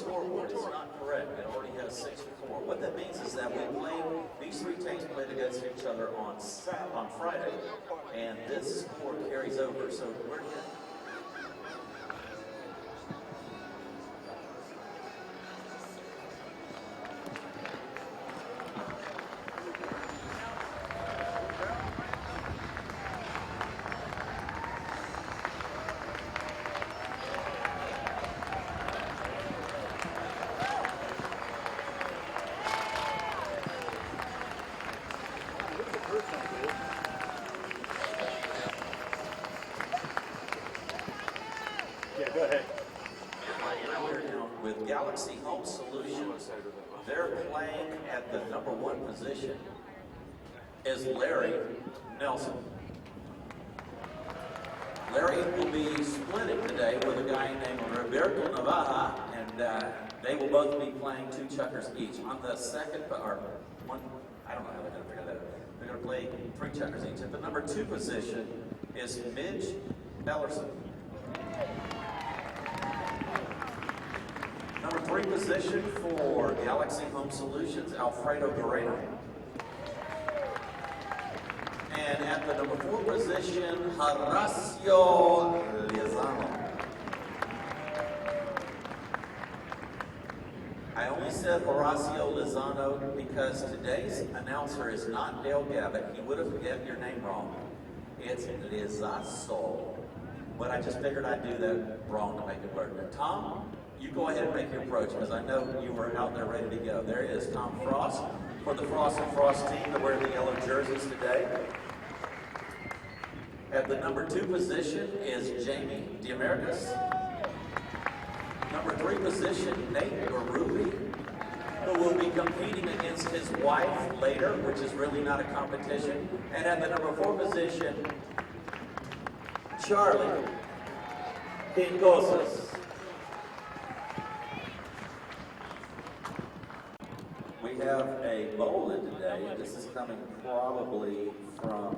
scoreboard. It's not correct. It already has 6-4. What that means is that these three teams played against each other on Friday, and this score carries over. So we're here. Go ahead. We're now with Galaxy Home Solutions. They're playing at the #1 position is Larry Nelson. Larry will be splitting today with a guy named Roberto Navaja, and they will both be playing 2 chukkers each. On the second, or one, I don't know how they're going to figure that out. They're going to play 3 chukkers each. At the #2 position is Midge Ellerson. #3 position for Galaxy Home Solutions, Alfredo Guerrero. And at the #4 position, Horacio Lizano. I only said Horacio Lizano because today's announcer is not Dale Gavitt. He would have gotten your name wrong. It's Lizazo. But I just figured I'd do that wrong to make it work. Tom, you go ahead and make your approach because I know you were out there ready to go. There is Tom Frost for the Frost and Frost team to wear the yellow jerseys today. At the #2 position is Jamie DeAmericus. #3 position, Nate Berube, who will be competing against his wife later, which is really not a competition. And at the #4 position, Charlie Quincoces. We have a bowl-in today. This is coming probably from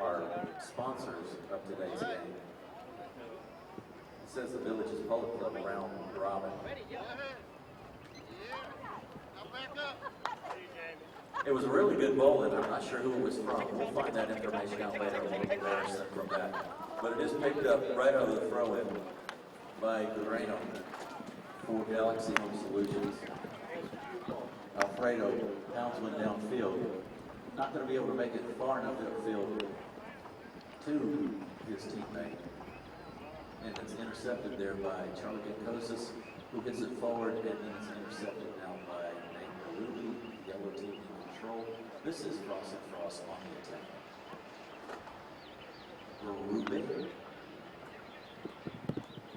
our sponsors of today's game. It says the Village's Polo Club around Robin. It was a really good bowl-in. I'm not sure who it was from. We'll find that information out later and we'll embarrass them from that. But it is picked up right over the throw-in by Guerrero for Galaxy Home Solutions. Alfredo pounds one downfield. Not going to be able to make it far enough upfield to his teammate. And it's intercepted there by Charlie Quincoces, who hits it forward, and then it's intercepted now by Nate Berube, yellow team in control. This is Frost and Frost on the attack. Berube.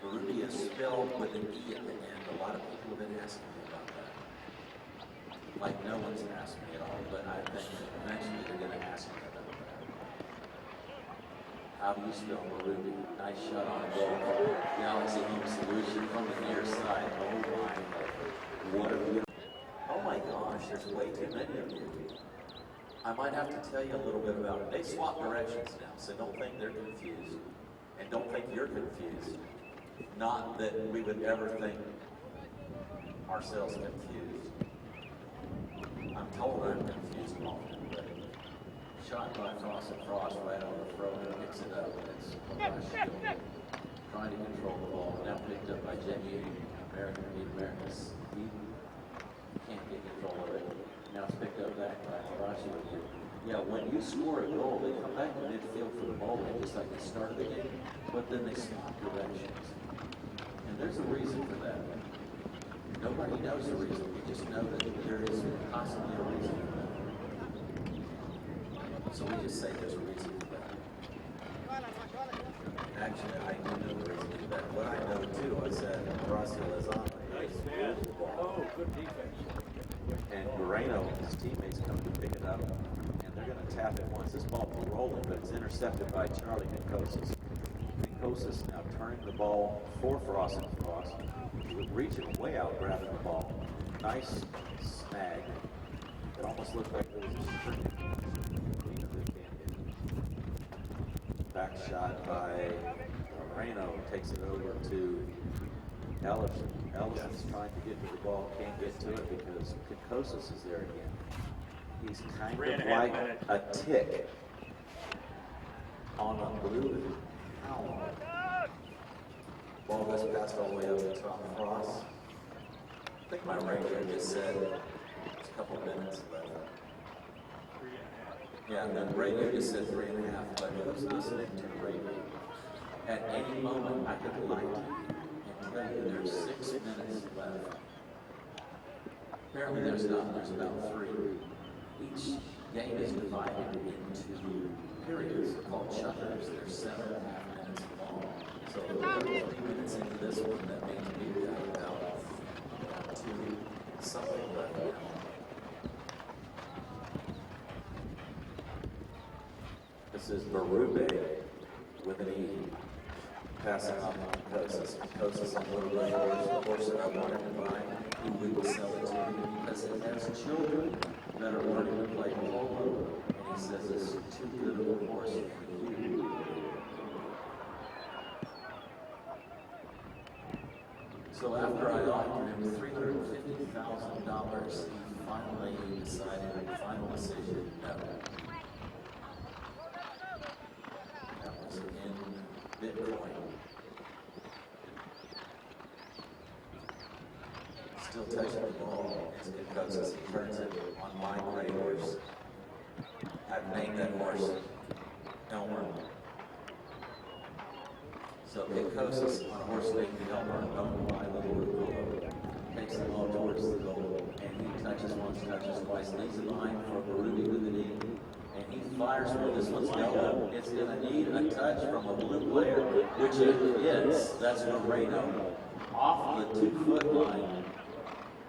Berube is spelled with an E at the end. A lot of people have been asking me about that. Like no one's asked me at all, but I think eventually they're going to ask me about that. How do you spell Berube? Nice shot on goal. Galaxy Home Solution from the near side. Oh my. What a beautiful. Oh my gosh, there's way too many of you. I might have to tell you a little bit about it. They swap directions now, so don't think they're confused. And don't think you're confused. Not that we would ever think ourselves confused. I'm told I'm confused often, but shot by Frost and Frost right on the throw and picks it up. It's trying to control the ball. Now picked up by Jamie Americas. He can't get control of it. Now it's picked up back by Horacio. Yeah, when you score a goal, they come back to midfield for the ball, just like they started the game, but then they swap directions. And there's a reason for that. Nobody knows the reason. We just know that there is possibly a reason for that. So we just say there's a reason for that. Actually, I do know the reason for that. What I know too, I said Horacio Lizano. Nice, man. Oh, good defense. And Guerrero and his teammates come to pick it up, and they're going to tap it once. This ball is rolling, but it's intercepted by Charlie Quincoces. Quincoces now turning the ball for Frost and Frost. Reaching way out, grabbing the ball. Nice snag. It almost looked like there was a string. Back shot by Moreno takes it over to Ellison's trying to get to the ball, can't get to it because Kikosis is there again. He's kind of like a tick on a blue owl. Ball goes passed all the way up to Tom Frost. I think my ranger just said there's a couple minutes left. Yeah, and then radio just said 3.5, but who's listening to the radio? At any moment, I could lie to you and tell you there's 6 minutes left. Apparently there's not, there's about 3. Each game is divided into periods called chuckers. They're 7.5 minutes long. So if we're 3 minutes into this one, that means we've got about 2 something left now. This is Berube with an E. Passing off on Kikosis. Kikosis on Little Red Horse, the horse that I wanted to buy. He wouldn't sell it to me because it has children that are learning to play polo. And he says it's too good of a horse for you. So after I offered him $350,000, he finally decided, the final decision, no. That was in Bitcoin. Still touching the ball. It's because he turns it on my gray horse. I've named that horse Elmer. So Kikosis on a horse named Elmer, owned by the Lord Polo, takes the ball towards the goal, and he touches once, touches twice, leaves it behind for Baruti with an E, and he fires where this one's going. It's going to need a touch from a blue player, which it is. That's Moreno. Off the 2-foot line,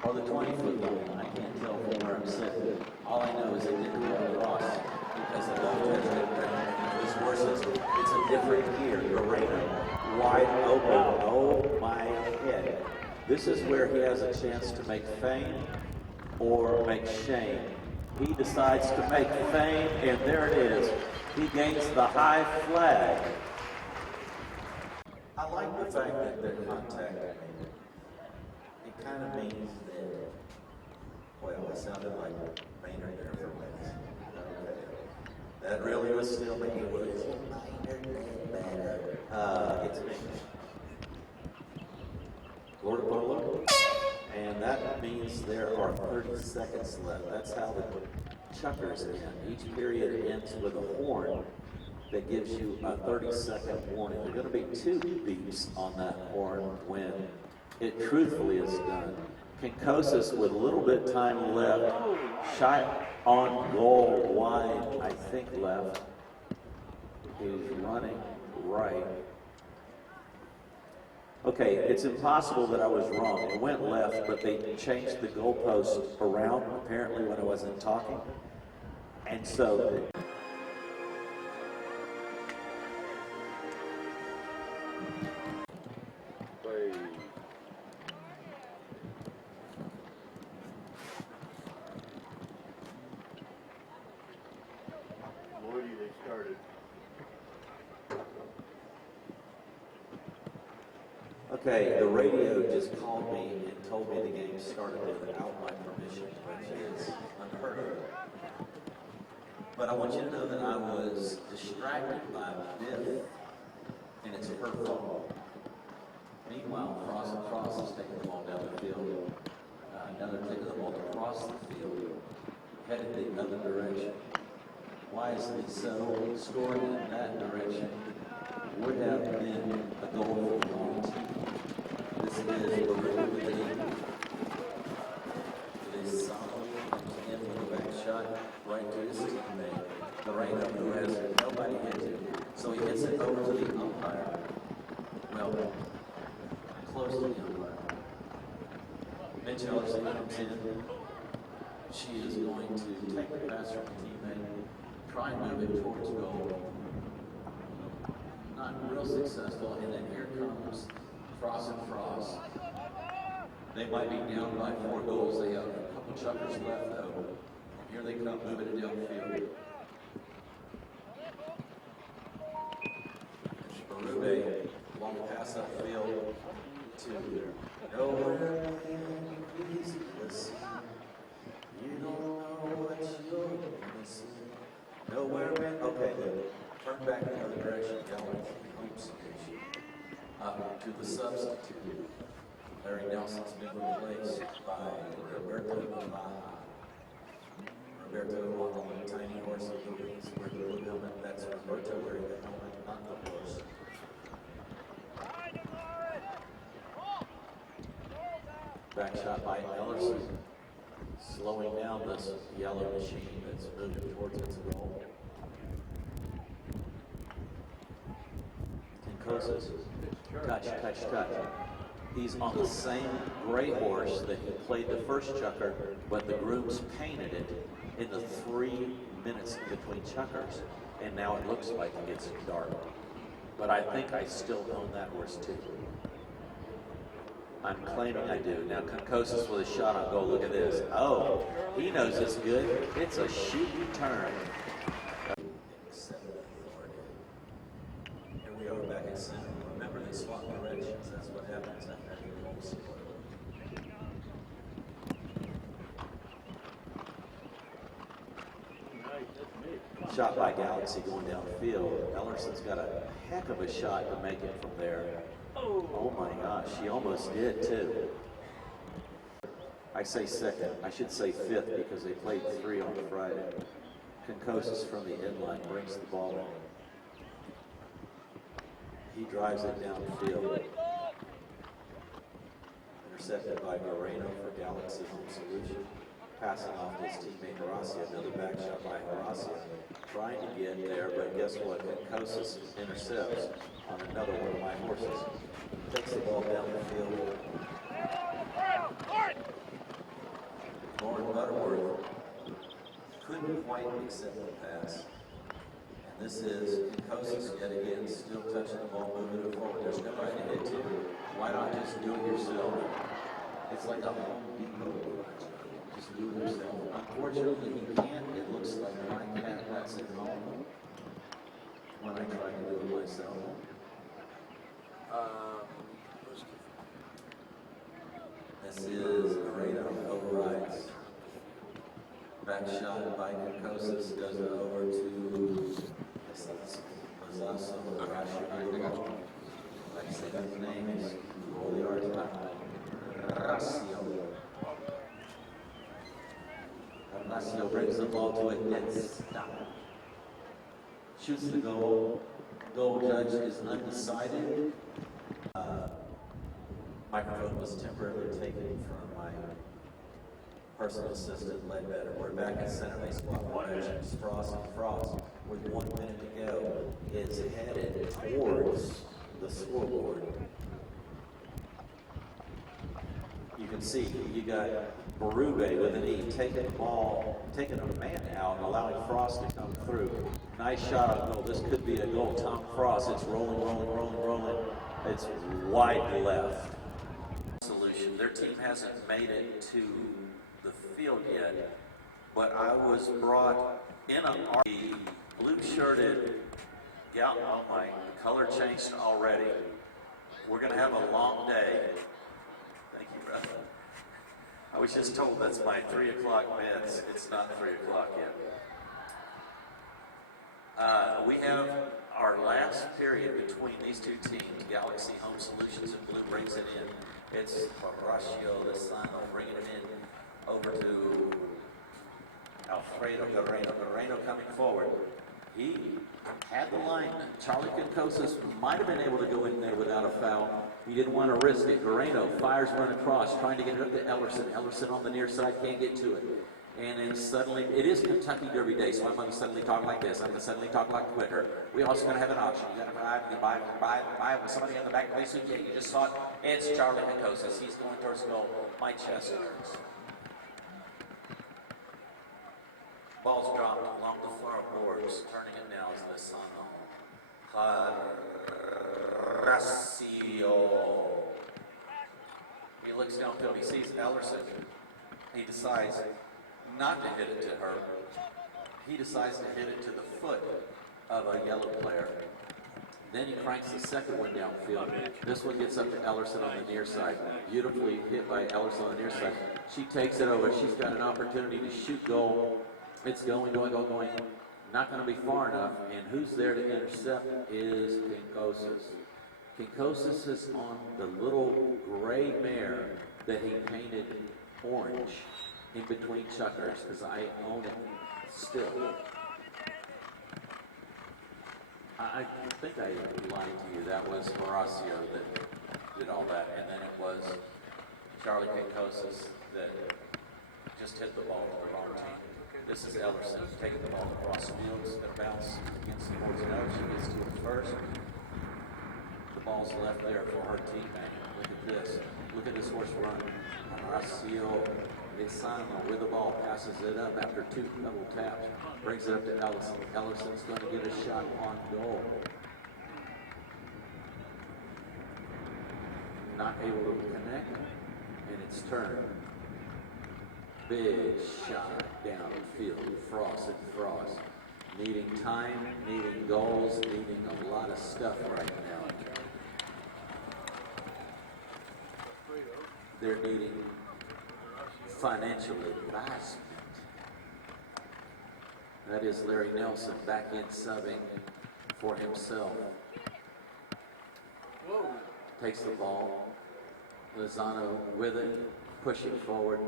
or the 20-foot line. I can't tell from where I'm sitting. All I know is it didn't go across because the ball didn't break. These horses, it's a different gear. Moreno. Wide open. Oh my head. This is where he has a chance to make fame or make shame. He decides to make fame, and there it is. He gains the high flag. I like the fact that they're contacting me. It kind of means that, well, it sounded like Maynard there for a minute. Okay. That really was still me. It's me. Lord Polo. And that means there are 30 seconds left. That's how the chuckers end. Each period ends with a horn that gives you a 30-second warning. There are going to be 2 beeps on that horn when it truthfully is done. Kikosis with a little bit of time left, shot on goal wide, I think left. He's running right. Okay, it's impossible that I was wrong. It went left, but they changed the goalpost around, apparently, when I wasn't talking. And so... Woody, they started. Okay, the radio just called me and told me the game started without my permission, which is unheard of. But I want you to know that I was distracted by Biff, and it's her fault. Meanwhile, Frost is taking the ball down the field. Now they're taking the ball across the field, headed the other direction. Wisely so, scoring in that direction would have been a goal for the wrong team. This is Baruti. It is solid in with a back shot right to his teammate, Moreno, who has nobody hit him. So he hits it over to the umpire. Well, close to the umpire. Mitch Ellison comes in. She is going to take the pass from the teammate, try and move it towards goal. Not real successful, and then here comes Frost and Frost. They might be down by 4 goals. They have a couple chuckers left, though. Here they come, moving it downfield. Berube, long pass upfield. to nowhere please listen. You don't know what you're missing. Nowhere man. Okay, turn back the other direction. Galaxy home solution. To the substitute. Larry Nelson's been replaced by Roberto Baja. Roberto on the tiny horse of the wings where the blue helmet. That's Roberto wearing the helmet, not the horse. Back shot by Ellerson, slowing down this yellow machine that's moving towards its goal. Tinkosis, touch. He's on the same gray horse that he played the first chukker, but the grooms painted it in the 3 minutes between chukkers, and now it looks like it's dark. But I think I still own that horse too. I'm claiming I do. Now Concosis with a shot on goal. Look at this. Oh, he knows it's good. It's a shooting turn. Here we are back at center. Remember, they swap directions. That's what happens after the goal score. Shot by Galaxy going downfield. Ellerson's got a heck of a shot to make it from there. Oh my gosh, she almost did too. I say second. I should say fifth because they played 3 on Friday. Concosis from the end line brings the ball in. He drives it downfield. Intercepted by Moreno for Galaxy home solution. Passing off his teammate Horacia. Another back shot by Horacia. Trying to get there, but guess what? Concosis intercepts on another one of my horses. Takes the ball down the field. Lauren Butterworth couldn't quite accept the pass. And this is Concosis yet again, still touching the ball, moving it forward. There's no right to hit to. Why not just do it yourself? It's like a Home Depot. Just do it yourself. Unfortunately, he can't. It looks like my cat that's at home when I try to do it myself. This is Moreno overrides. Back shot by Concosis does it over to Lazasso. Like I said, his name is Horacio brings the ball to it and stop. Shoots the goal. Goal judge is undecided. Microphone was temporarily taken from my personal assistant, Ledbetter. We're back at center. They swap directions. Frost, with 1 minute to go, is headed towards the scoreboard. You can see you got Berube with an E taking the ball, taking a man out and allowing Frost to come through. Nice shot on goal. This could be a goal. Tom Frost, it's rolling. It's wide left. Solution. Their team hasn't made it to the field yet, but I was brought in a blue-shirted gal. Oh my, the color changed already. We're going to have a long day. Thank you, brother. I was just told that's my 3 o'clock meds. It's not 3 o'clock yet. We have our last period between these two teams, Galaxy Home Solutions and Blue brings it in. It's Horacio Lozano bringing it in over to Alfredo Guerrero coming forward. He had the line. Charlie Concosis might have been able to go in there without a foul. He didn't want to risk it. Guerrero fires run across, trying to get it up to Ellerson. Ellerson on the near side can't get to it. And then suddenly, it is Kentucky Derby Day, so I'm going to suddenly talk like this. I'm going to suddenly talk like quicker. We also going to have an auction. You got to buy with somebody in the back place. Yeah, you just saw it. It's Charlie Concosis. He's going towards goal. My chest hurts. Ball's dropped along the far boards. Turning it now is Lozano. Horacio. He looks downfield. He sees Ellerson. He decides not to hit it to her. He decides to hit it to the foot of a yellow player. Then he cranks the second one downfield. This one gets up to Ellerson on the near side. Beautifully hit by Ellerson on the near side. She takes it over. She's got an opportunity to shoot goal. It's going. Not going to be far enough. And who's there to intercept is Kinkosis. Kinkosis is on the little gray mare that he painted orange in between chuckers, because I own it still. I think I lied to you. That was Horacio that did all that, and then it was Charlie Kinkosis that just hit the ball on the wrong team. This is Ellerson taking the ball across the field. It's going to bounce against the boards. Now she gets to it first. The ball's left there for her teammate. Look at this. Look at this horse run. Horacio Lezano with the ball, passes it up after two double taps, brings it up to Ellison. Ellison's going to get a shot on goal. Not able to connect, and it's turned. Big shot down the field. Frost. Needing time, needing goals, needing a lot of stuff right now. They're needing financial advisement. That is Larry Nelson back in subbing for himself. Takes the ball. Lozano with it, pushing forward.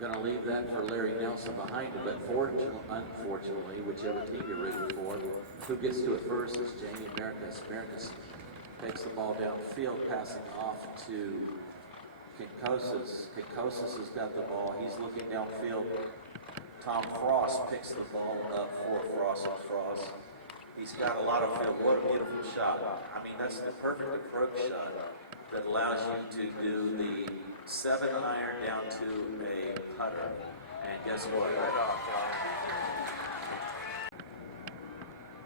Going to leave that for Larry Nelson behind him, but unfortunately, whichever team you're rooting for, who gets to it first is Jamie Marcus. Marcus takes the ball downfield, passing off to Kinkosis. Kinkosis has got the ball. He's looking downfield. Tom Frost picks the ball up for Frost. He's got a lot of field. What a beautiful shot. I mean, that's the perfect approach shot that allows you to do the 7-iron down to a putter. And guess what?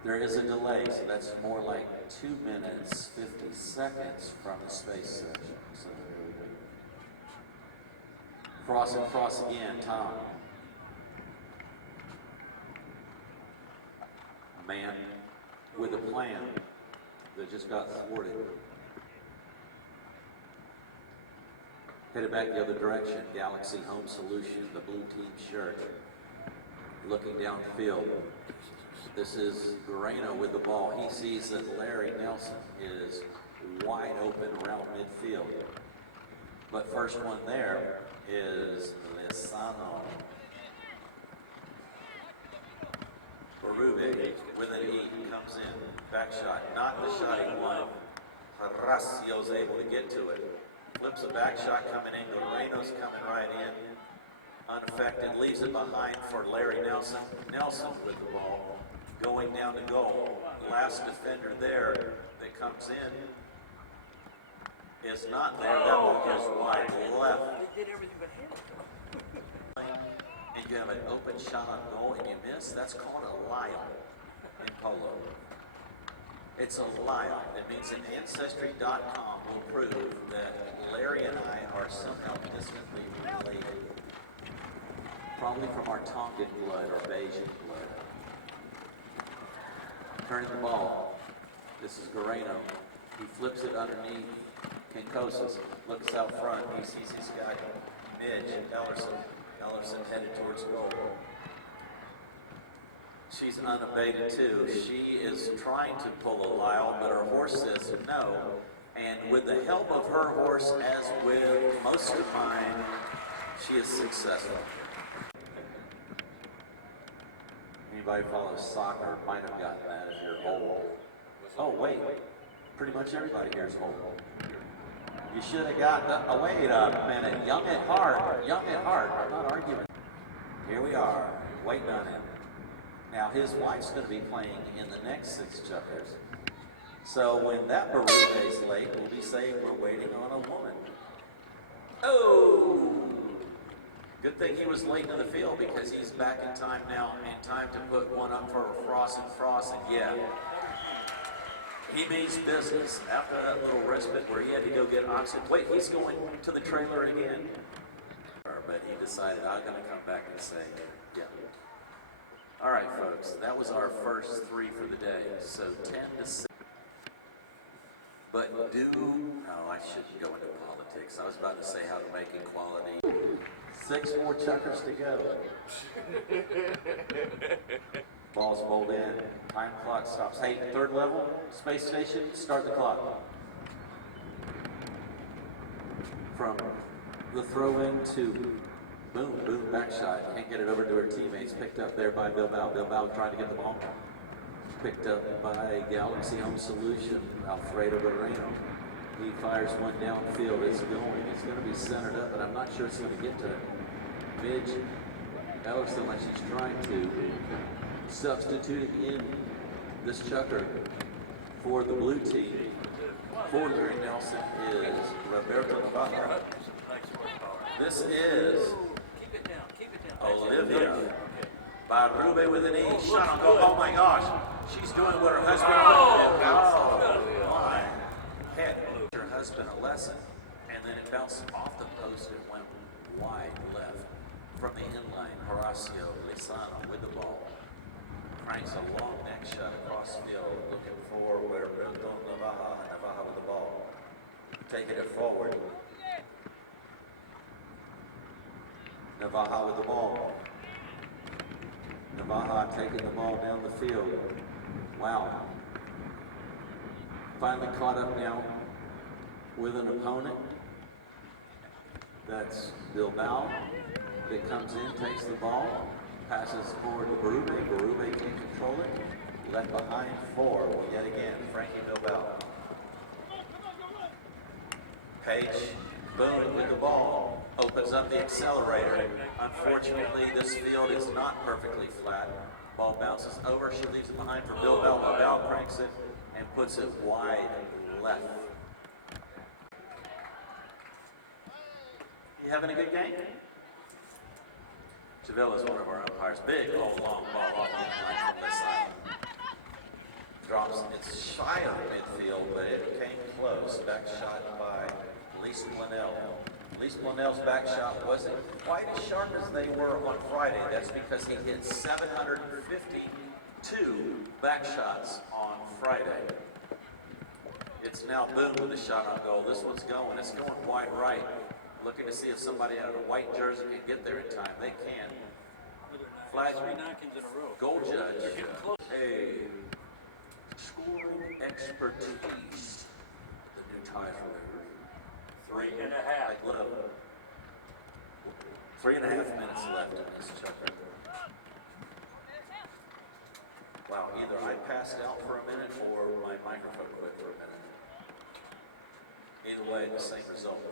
There is a delay, so that's more like 2 minutes, 50 seconds from the space section. So here we go. Cross again, Tom. A man with a plan that just got thwarted. Headed back the other direction, Galaxy Home Solution, the blue team shirt. Looking downfield. This is Guareno with the ball. He sees that Larry Nelson is wide open around midfield. But first one there is Lezano. Berube with an E comes in. Back shot, not the shot he wanted. Horacio's able to get to it. Flips a back shot coming in. Guareno's coming right in. Unaffected, leaves it behind for Larry Nelson. Nelson with the ball. Going down to goal. Last defender there that comes in is not there. That one goes wide left. They did everything but hit. And you have an open shot on goal and you miss. That's called a lyle in polo. It's a lyle. It means that Ancestry.com will prove that Larry and I are somehow distantly related. Probably from our Tongan blood or Bayesian blood. Turning the ball. This is Guareno. He flips it underneath Kinkosis. Looks out front. He sees his guy, Midge and Ellerson. Ellerson headed towards goal. She's unabated too. She is trying to pull a Lyle, but her horse says no. And with the help of her horse, as with most of mine, she is successful. Anybody who follows soccer might have gotten that if you're old. Oh, wait. Pretty much everybody here is old. You should have got the, oh, wait a minute. Young at heart. Young at heart. I'm not arguing. Here we are, waiting on him. Now, his wife's going to be playing in the next 6 chuckers. So when that Berube is late, we'll be saying we're waiting on a woman. Oh! Good thing he was late to the field because he's back in time now and time to put one up for Frost. And yeah, he means business after that little respite where he had to go get oxygen. Wait, he's going to the trailer again. But he decided I'm going to come back and say, yeah. All right, folks, that was our first three for the day. So 10 to 6. But no, I shouldn't go into politics. I was about to say how to make equality. 6 more chuckers to go. Ball's bowled in. Time clock stops. Hey, third level, space station, start the clock. From the throw in to boom, back shot. Can't get it over to her teammates. Picked up there by Bilbao. Bilbao trying to get the ball. Picked up by Galaxy Home Solution, Alfredo Moreno. He fires one downfield. It's going. It's going to be centered up, but I'm not sure it's going to get to Midge. That looks like she's trying to substitute in this chucker for the blue team. For Larry Nelson is Roberto Navarro. This is Olivia Barube with an E. Shot on goal. Oh my gosh. She's doing what her husband did. Oh my head. Her husband a lesson, and then it bounced off the post and went wide left. From the inline, Horacio Lizano with the ball. Cranks a long neck shot across field, looking for where Navaja with the ball. Taking it forward. Navaja with the ball. Navaja taking the ball down the field. Wow. Finally caught up now with an opponent. That's Bilbao. That comes in, takes the ball, passes forward to Berube. Berube can't control it. Left behind for, yet again, Frankie Bilbao. Page Boone with the ball. Opens up the accelerator. Unfortunately, this field is not perfectly flat. Ball bounces over. She leaves it behind for Bilbao. Bilbao cranks it and puts it wide left. You having a good game? Javelle is one of our umpires. Big, long ball off the line from this side. Drops. It's shy of midfield, but it came close. Back shot by Lise Planell. Lise Planell's back shot wasn't quite as sharp as they were on Friday. That's because he hit 752 back shots on Friday. It's now Boone with a shot on goal. This one's going. It's going wide right. Looking to see if somebody out of a white jersey can get there in time. They can. Flag goal judge. Hey, scoring expertise. The new tie for every 3.5. I love 3.5 minutes left in this chucker. Wow, either I passed out for a minute or my microphone quit for a minute. Either way, the same result.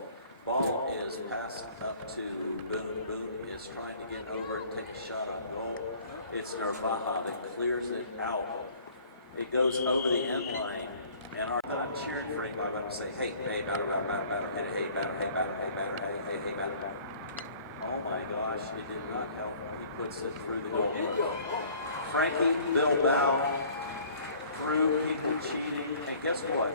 Ball is passed up to Boone. Boone is trying to get over and take a shot on goal. It's Navaja that clears it out. It goes over the end line, and I'm cheering for anybody, but I'm saying, hey, batter, hit it, hey, batter, hey, batter. Oh my gosh, it did not help. He puts it through the goal. Frankie Bilbao through people cheating, and guess what?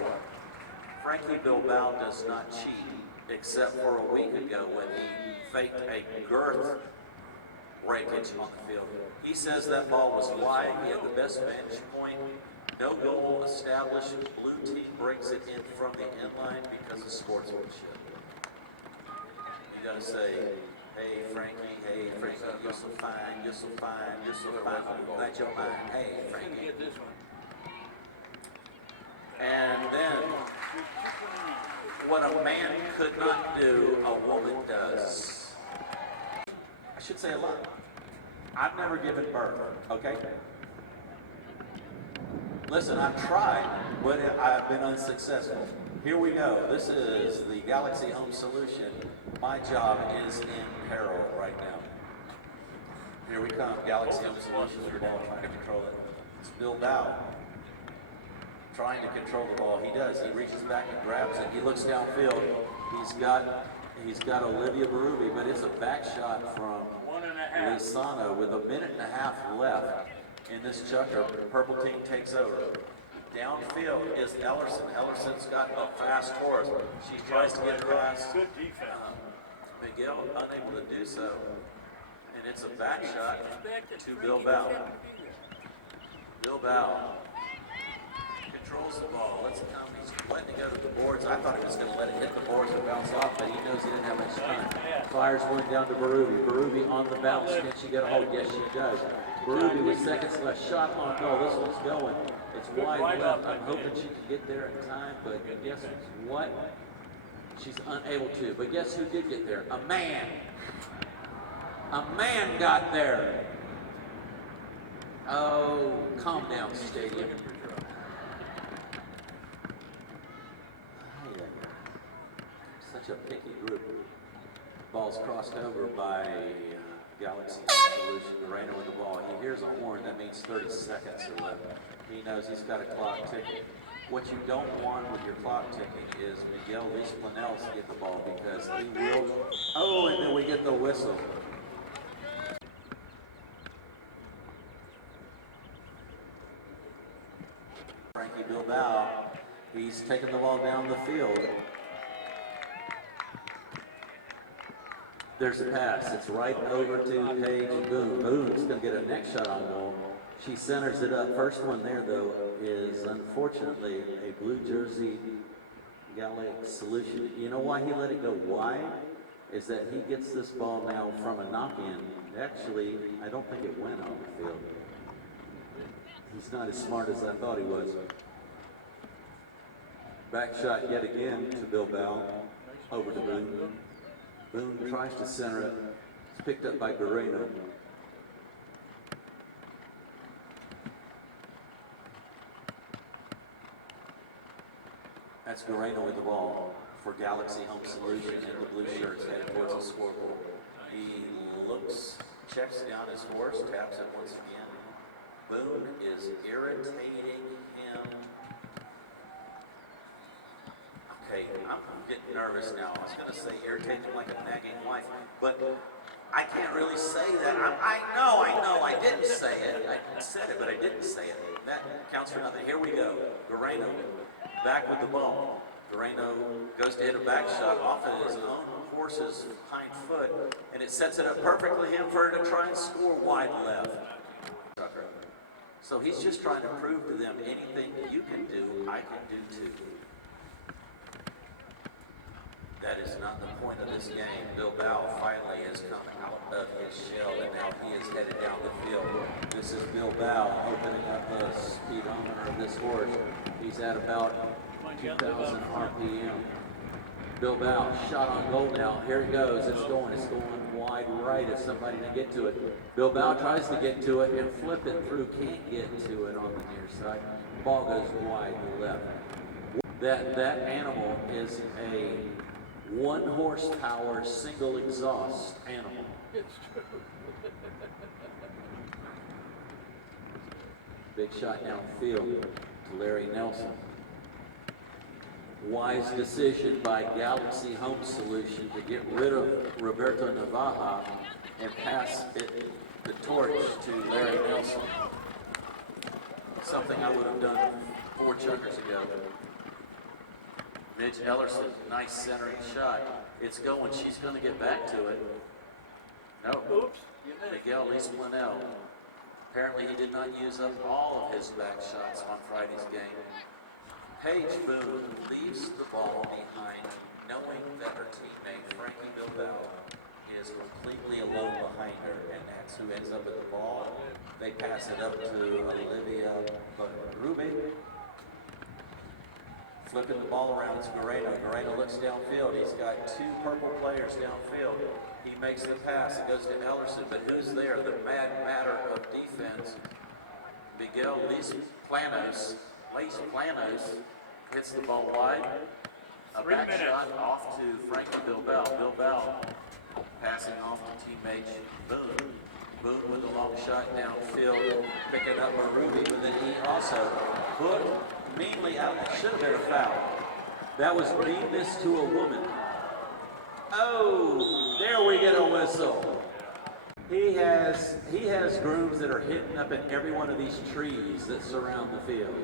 Frankie Bilbao does not cheat. Except for a week ago when he faked a girth breakage on the field. He says that ball was wide. He had the best vantage point. No goal established. Blue team breaks it in from the inline because of sportsmanship. You gotta say, hey Frankie, you're so fine, you're so fine, you're so fine. I'm glad you're mine. Hey Frankie. And then what a man could not do, a woman does. I should say a lot. I've never given birth, okay? Listen, I've tried, but I've been unsuccessful. Here we go. This is the Galaxy Home Solution. My job is in peril right now. Here we come. Galaxy Home Solution with the ball, trying to control it. It's Bilbao. Trying to control the ball. He does. He reaches back and grabs it. He looks downfield. He's got Olivia Berube, but it's a back shot from Lizano with 1.5 minutes left in this chucker. Purple team takes over. Downfield is Ellerson. Ellerson's got a fast horse. She tries to get past. Good defense. Miguel unable to do so. And it's a back shot to Bilbao. Bilbao controls the ball. Let's come. He's letting it go to the boards. I thought he was going to let it hit the boards and bounce off, but he knows he didn't have much time. Fires one down to Berube. Berube on the bounce. Can she get a hold? Yes, she does. Berube with seconds left. Shot on goal. This one's going. It's wide left. I'm hoping she can get there in time, but guess what? She's unable to. But guess who did get there? A man. A man got there. Oh, calm down, stadium. Such a picky group. Ball's crossed over by Galaxy Solution. Moreno with the ball. He hears a horn. That means 30 seconds are left. He knows he's got a clock ticking. What you don't want with your clock ticking is Miguel Lisplanels to get the ball because he will. Oh, and then we get the whistle. Frankie Bilbao, he's taking the ball down the field. There's a pass. It's right over to Paige Boone. Boone's going to get a next shot on goal. She centers it up. First one there, though, is unfortunately a blue jersey Galaxy Solution. You know why he let it go wide? Is that he gets this ball now from a knock-in. Actually, I don't think it went on the field. He's not as smart as I thought he was. Back shot yet again to Bilbao. Over to Boone. Boone tries to center it. It's picked up by Guerrero. That's Guerrero with the ball for Galaxy Home Solution and the blue shirts headed towards the scoreboard. He looks, checks down his horse, taps it once again. Boone is irritating him. Okay, I'm getting nervous now. I was going to say irritating him like a nagging wife, but I can't really say that. I know, I didn't say it. I said it, but I didn't say it. That counts for nothing. Here we go. Guerrero back with the ball. Guerrero goes to hit a back shot off of his own horse's hind foot, and it sets it up perfectly for her to try and score wide left. So he's just trying to prove to them anything you can do, I can do too. That is not the point of this game. Bilbao finally has come out of his shell, and now he is headed down the field. This is Bilbao opening up the speedometer of this horse. He's at about 2,000 RPM. Bilbao, shot on goal now. Here it goes. It's going wide right if somebody can get to it. Bilbao tries to get to it and flip it through. Can't get to it on the near side. Ball goes wide left. That animal is a 1 horsepower single exhaust animal. It's true. Big shot downfield to Larry Nelson. Wise decision by Galaxy Home Solution to get rid of Roberto Navaja and pass the torch to Larry Nelson. Something I would have done 4 chuckers ago. Midge Ellerson, nice centering shot. It's going. She's going to get back to it. No. Oops. Miguel Lisplanel. Apparently he did not use up all of his back shots on Friday's game. Paige Boone leaves the ball behind, knowing that her teammate Frankie Bilbao is completely alone behind her, and that's who ends up with the ball. They pass it up to Olivia Rubin. Flipping the ball around, it's Guerrero. Guerrero looks downfield. He's got 2 purple players downfield. He makes the pass. It goes to Ellerson, but who's there? The mad matter of defense. Miguel Planos hits the ball wide. A back shot off to Frankie Bilbao. Bilbao passing off to teammate Boone. Boone with a long shot downfield, picking up Marubi with an E also. Hook meanly out. It should have been a foul. That was meanness to a woman. Oh, there we get a whistle. He has grooms that are hidden up in every one of these trees that surround the field.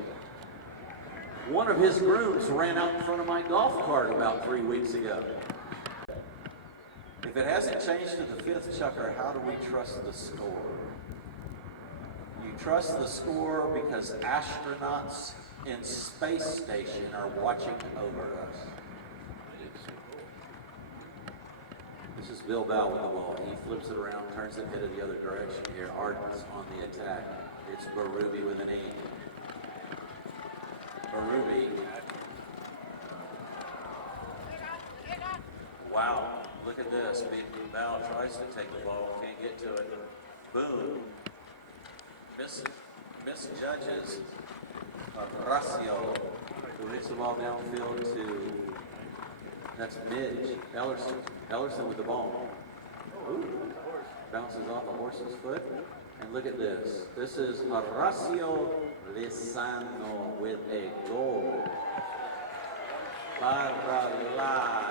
One of his grooms ran out in front of my golf cart about 3 weeks ago. If If it hasn't changed to the fifth chucker, how do we trust the score? You trust the score because astronauts in space station are watching over us. This is Bilbao with the ball. He flips it around, turns it headed the other direction here. Arden's on the attack. It's Berube with an E. Berube. Wow, look at this. Bilbao tries to take the ball, can't get to it. Boom. Misjudges Horacio, who hits the ball downfield to, that's Midge, Ellerson. Ellerson with the ball. Ooh. Bounces off a horse's foot. And look at this. This is Horacio Lizano with a goal. Para la.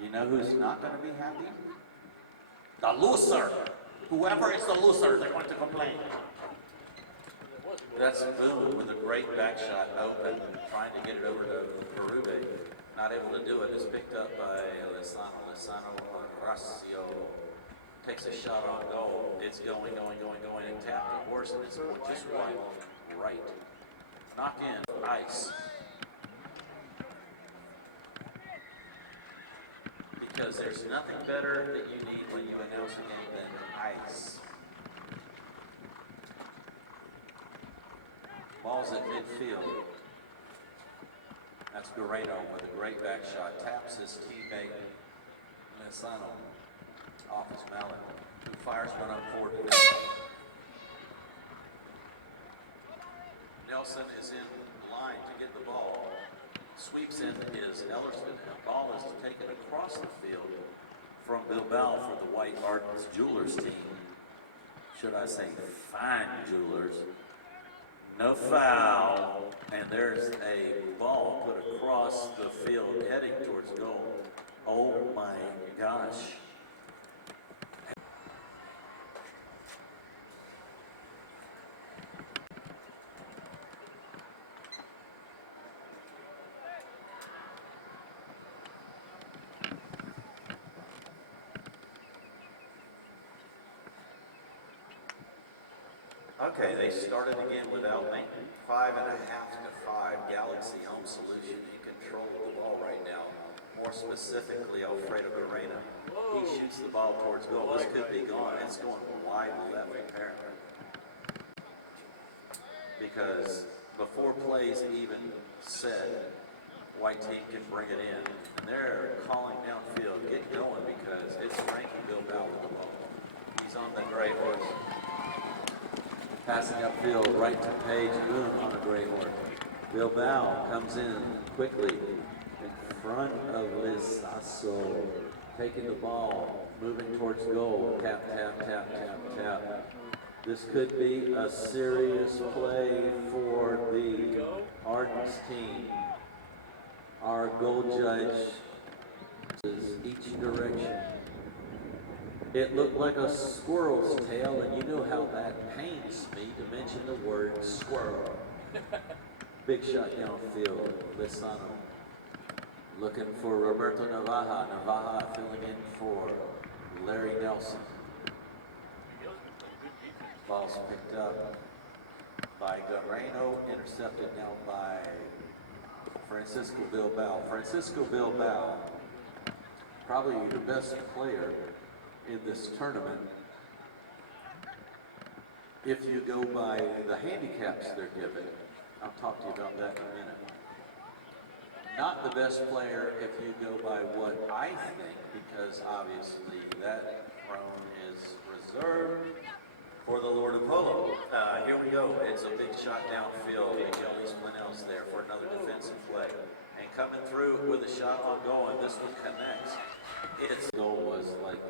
You know who's not going to be happy? The loser. Whoever is the loser, they're going to complain. That's Boom with a great back shot open, trying to get it over to Berube. Not able to do it. It's picked up by Lizano. Lizano Horacio takes a shot on goal. It's going, and tapped the horse, and it's going just right. Knock in, ice. Because there's nothing better that you need when you announce a game than ice. Ball's at midfield. That's Guerrero with a great back shot. Taps his teammate, Lizano, off his mallet, who fires one up forward. Nelson is in line to get the ball. Sweeps in is Ellerson. The ball is taken across the field from Bilbao for the White Arts Jewelers team. Should I say fine jewelers? No foul. And there's a ball put across the field heading towards goal. Oh my gosh. Okay, they started again without me. 5.5 to 5. Galaxy Home Solution in control of the ball right now. More specifically, Alfredo Guerrero. He shoots the ball towards goal. This could be gone. It's going wide left apparently. Because before plays even said, White team can bring it in. And they're calling downfield, get going, because it's Frankie Bilbao with the ball. He's on the gray horse. Passing upfield right to Page Boom on a gray horse. Bilbao comes in quickly in front of Lizaso, taking the ball, moving towards goal. Tap, tap, tap, tap, tap. This could be a serious play for the Ardents team. Our goal judge is each direction. It looked like a squirrel's tail, and you know how that pains me to mention the word squirrel. Big shot downfield. Lizano looking for Roberto Navaja. Navaja filling in for Larry Nelson. Ball's picked up by Guerrero, intercepted now by Francisco Bilbao. Francisco Bilbao, probably the best player in this tournament, if you go by the handicaps they're given. I'll talk to you about that in a minute. Not the best player if you go by what I think, because obviously that throne is reserved for the Lord of Polo. Here we go. It's a big shot downfield. Joey Splinell's there for another defensive play. And coming through with a shot on goal, and this one connects. Its goal was like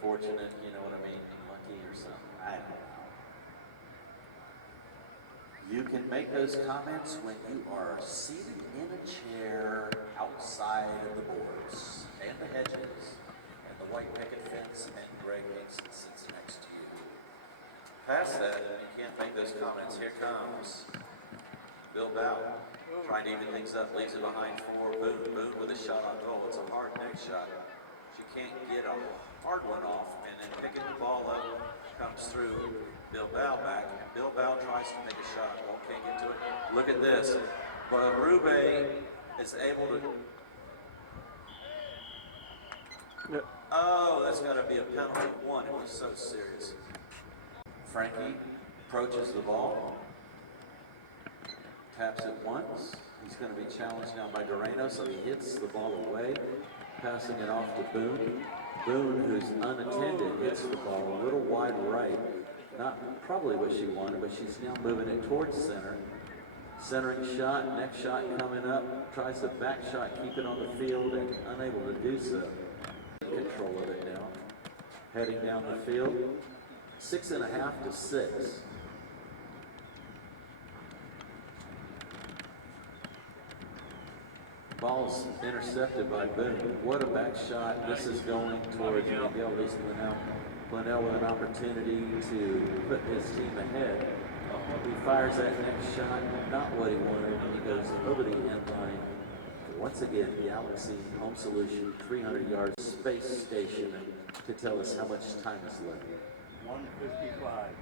fortunate, you know what I mean, lucky or something. I don't know. You can make those comments when you are seated in a chair outside of the boards and the hedges and the white picket fence and Greg Hinkson sits next to you. Past that, you can't make those comments. Here comes Bilbao. Trying to even things up, leaves it behind 4. Boone with a shot on goal. It's a hard neck shot. She can't get a hard one off, and then picking the ball up comes through Bilbao back, and Bilbao tries to make a shot. Well, can't get to it. Look at this. But Rube is able to. Oh, that's got to be a penalty. 1. It was so serious. Frankie approaches the ball, taps it once. He's going to be challenged now by Doreno, so he hits the ball away, passing it off to Boone. Boone, who's unattended, hits the ball a little wide right. Not probably what she wanted, but she's now moving it towards center. Centering shot, next shot coming up, tries to back shot, keep it on the field, and unable to do so. Control of it now. Heading down the field, 6.5 to 6. Ball's intercepted by Boone. What a back shot. This is going towards Miguel Luis-Planel. Planel with an opportunity to put his team ahead. He fires that next shot, not what he wanted, and he goes over the end line. Once again, Galaxy Home Solution, 300 yards space station to tell us how much time is left. 1:55.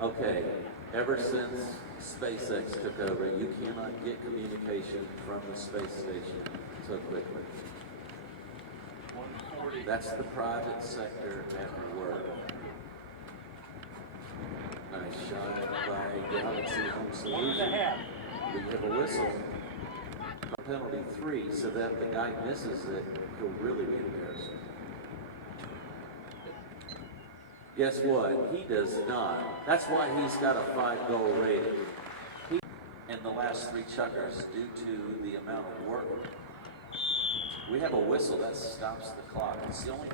Okay, ever since SpaceX took over, you cannot get communication from the space station so quickly. 1:40. That's the private sector at work. Nice shot by Galaxy Home Solution. We have a whistle. Penalty 3, so that if the guy misses it, he'll really be embarrassed. Guess what? He does not. That's why he's got a 5-goal rating. In the last 3 chuckers, due to the amount of work, we have a whistle that stops the clock. It's the only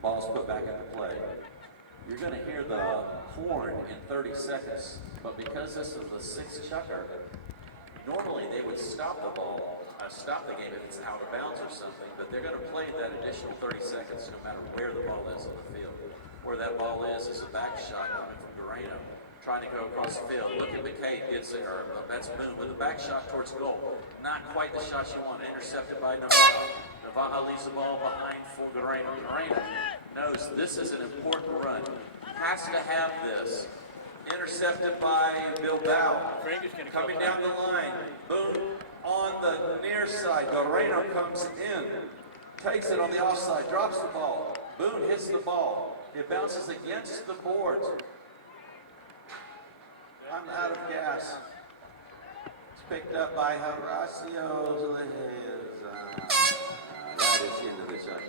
ball's put back into play. You're going to hear the horn in 30 seconds, but because this is the 6th chucker, normally they would stop the ball, stop the game if it's out of bounds or something, but they're going to play that additional 30 seconds no matter where the ball is on the field. Where that ball is a back shot coming from Doreno, trying to go across the field. Look at McKay gets it, or that's Boone with a back shot towards goal. Not quite the shot you want, intercepted by Navaja. Navaja leaves the ball behind for Doreno. Doreno knows this is an important run. Has to have this. Intercepted by Bilbao. Coming down the line. Boone on the near side. Doreno comes in. Takes it on the offside. Drops the ball. Boone hits the ball. It bounces against the boards. I'm out of gas. It's picked up by Horacio. That is into the shot.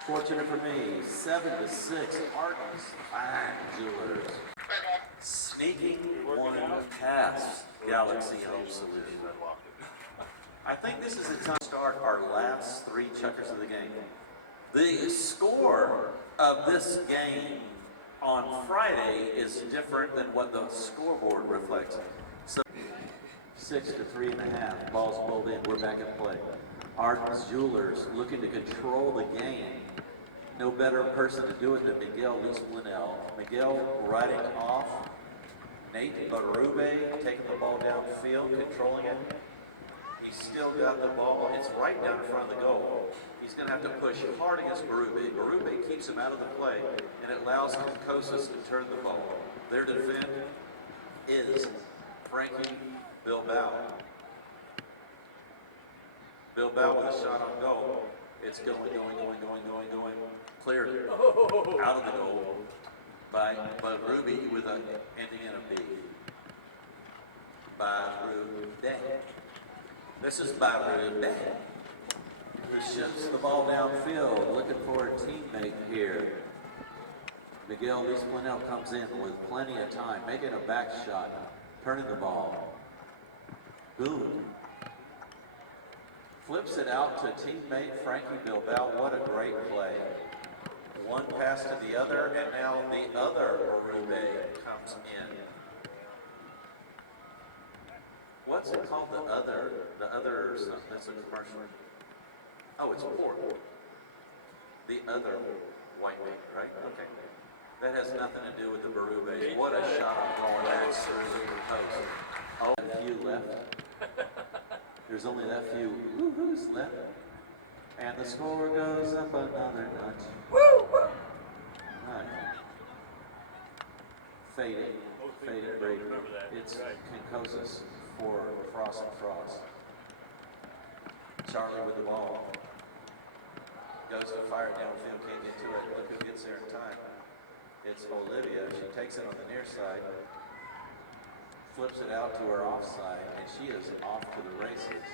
Fortunate for me, 7 to 6. Ardens, fine Jewelers. Sneaking one past Galaxy Home Solution. I think this is the time to start our last 3 chuckers of the game. The score of this game on Friday is different than what the scoreboard reflects. So 6 to 3.5. Ball's pulled in. We're back at play. Ardens Jewelers looking to control the game. No better person to do it than Miguel Luis-Planel. Miguel riding off. Nate Barube taking the ball downfield, controlling it. He's still got the ball. It's right down in front of the goal. He's going to have to push hard against Barube. Barube keeps him out of the play, and it allows Casas to turn the ball. Their defense is Frankie Bilbao. Bilbao with a shot on goal. It's going. Cleared out of the goal by Ruby with an ending in a B. Barube. This is Barube, who shifts the ball downfield, looking for a teammate here. Miguel Luis-Planel comes in with plenty of time, making a back shot, turning the ball. Boone flips it out to teammate Frankie Bilbao. What a great play. One pass to the other, and now the other Barube comes in. What's it called? The other something. That's a commercial. Oh, it's Port. The other. White meat, right? Okay. That has nothing to do with the Berube. What a shot on goal. That's super post. Oh, a few left. There's only that few woo-hoos left. And the score goes up another notch. Right. Faded Brady. It's Kinkosis for Frost and Frost. Charlie with the ball. Goes to fire it downfield, can't get to it. Look who gets there in time. It's Olivia. She takes it on the near side, flips it out to her offside, and she is off to the races.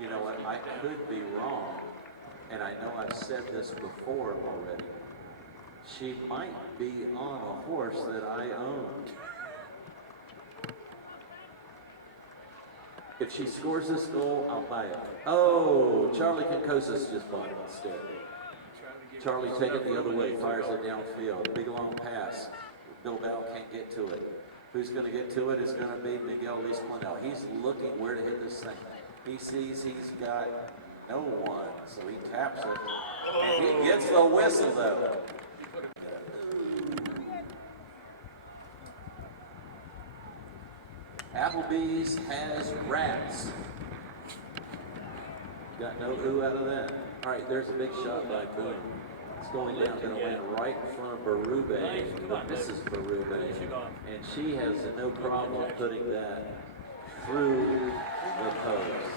You know what? I could be wrong, and I know I've said this before already. She might be on a horse that I own. If she scores this goal, I'll buy it. Oh, Charlie Kinkosis just bought it instead. Charlie taking it the other way, fires it downfield. Big long pass. Bilbao can't get to it. Who's going to get to it is going to be Miguel Lisplanel. He's looking where to hit this thing. He sees he's got no one, so he taps it. And he gets the whistle, though. Applebee's has rats. Got no ooh out of that. All right, there's a big shot by Boone. It's going down, going to land right in front of Berube, Mrs. Berube, and she has no problem putting that through the post.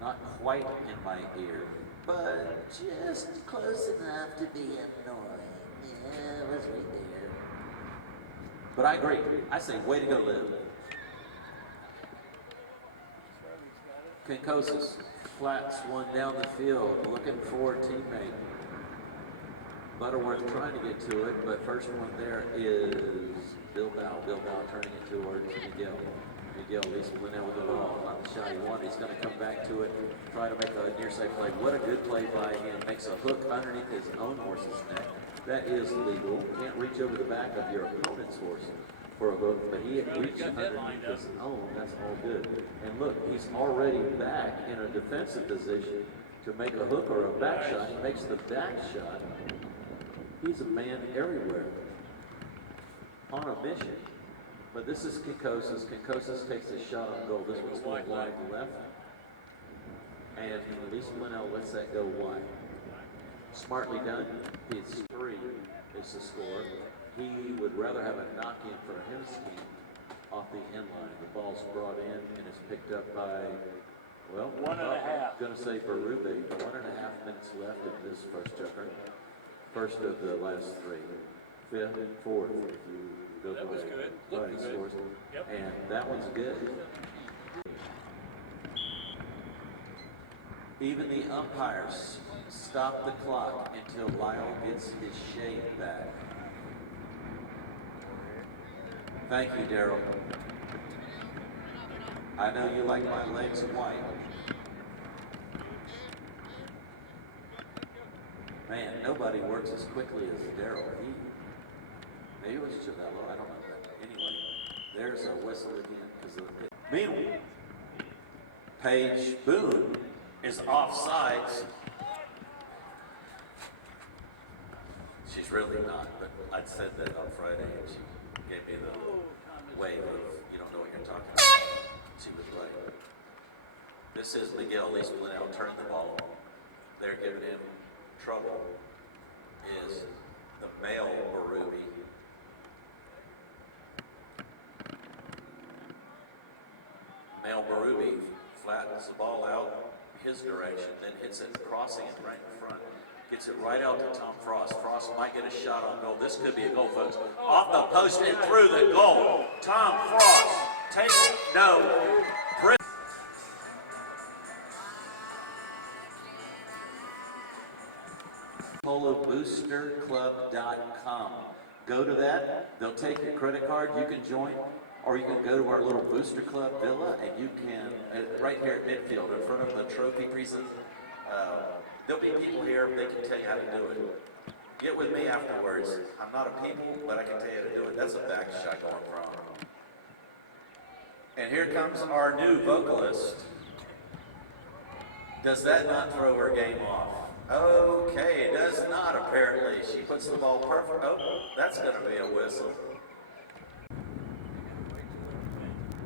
Not quite in my ear, but just close enough to be annoying. Yeah, it was right there. But I agree. I say, way to go, Liv. Kinkosis flats one down the field, looking for a teammate. Butterworth trying to get to it, but first one there is Bilbao. Bilbao turning it towards Miguel. Miguel Lisplanel with the ball. Not the shot he wanted. He's going to come back to it, try to make a near side play. What a good play by him. Makes a hook underneath his own horse's neck. That is legal. Can't reach over the back of your opponent's horse for a hook, but he had reached underneath his own. That's all good. And look, he's already back in a defensive position to make a hook or a back shot. He makes the back shot. He's a man everywhere on a mission. But this is Kinkosis. Kinkosis takes a shot on goal. This one's going wide left. And Lisplanel lets that go wide. Smartly done. It's 3 is the score. He would rather have a knock-in for his team off the end line. The ball's brought in and is picked up by, well, 1.5. Going to say Berube. 1.5 minutes left of this first chucker. First of the last 3. Fifth and fourth. If you go That was good. Looked good. Scores. Yep. And that one's good. Even the umpires stop the clock until Lyle gets his shade back. Thank you, Daryl. I know you like my legs white. Man, nobody works as quickly as Daryl. Maybe it was Chavello, I don't know that. Anyway, there's a whistle again. Meanwhile, Paige Boone is offsides. She's really not, but I'd said that on Friday and she gave me the wave of, you don't know what you're talking about. She was right. This is Miguel Lisplanel turning the ball on. They're giving him trouble. Is the male Berube. Male Berube flattens the ball out his direction, then hits it, crossing it right in front. Gets it right out to Tom Frost. Frost might get a shot on goal. This could be a goal, folks. Off the post and through the goal. Tom Frost takes no. PoloBoosterClub.com. Go to that. They'll take your credit card. You can join. Or you can go to our little Booster Club Villa and you can, right here at midfield in front of the trophy precinct. There'll be people here, they can tell you how to do it. Get with me afterwards. I'm not a people, but I can tell you how to do it. That's a back shot going from. And here comes our new vocalist. Does that not throw her game off? Okay, it does not apparently. She puts the ball perfect. Oh, that's going to be a whistle.